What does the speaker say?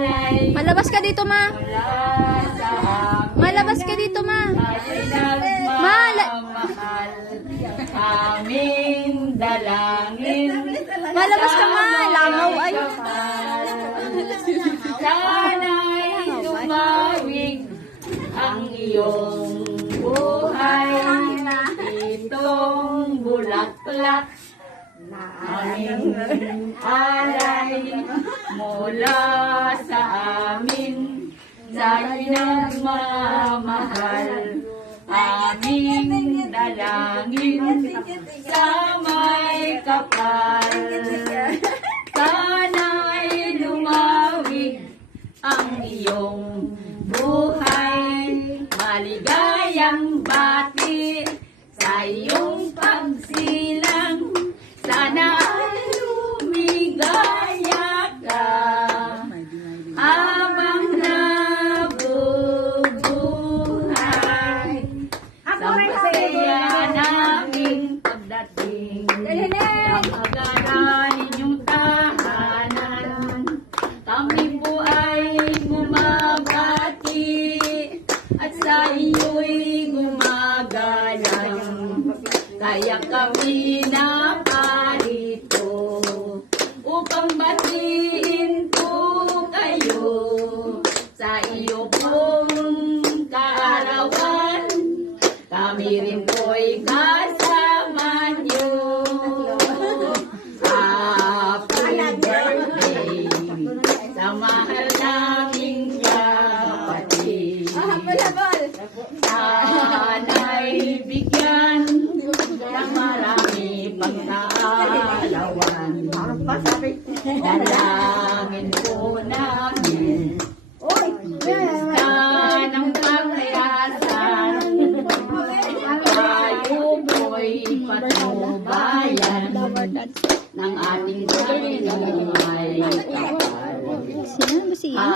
alay Malabas ka dito, ma. mula sa amin. Malabas ka dito, ma. Tayo'y nagmamahal, aming dalangin. Malabas ka, ma. Langaw, ay. Sana'y tumawig ang iyong buhay. Itong bulaklak aming alay mula sa amin. Sa'yo'y nagmamahal, aming dalangin sa may kapal. Sana'y lumawig ang iyong buhay. Maligayang bati sa iyong pagsilang. Sana ay lumigaya ka habang nabubuhay. Sa masaya naming pagdating, damagalan inyong tahanan. Kami po ay bumabati at sa iyo'y gumagalang. Kaya kami naparito upang batiin po kayo sa iyo pong kaarawan. Kami rin po'y kasama niyo. Happy birthday sa mahal naming kapatid. Sana'y bigyan ng marami pang kaalawan. Dalangin po namin ng pangyayasan. Tayo po'y patnubayan ng ating buhay kapal. Sino ba siya?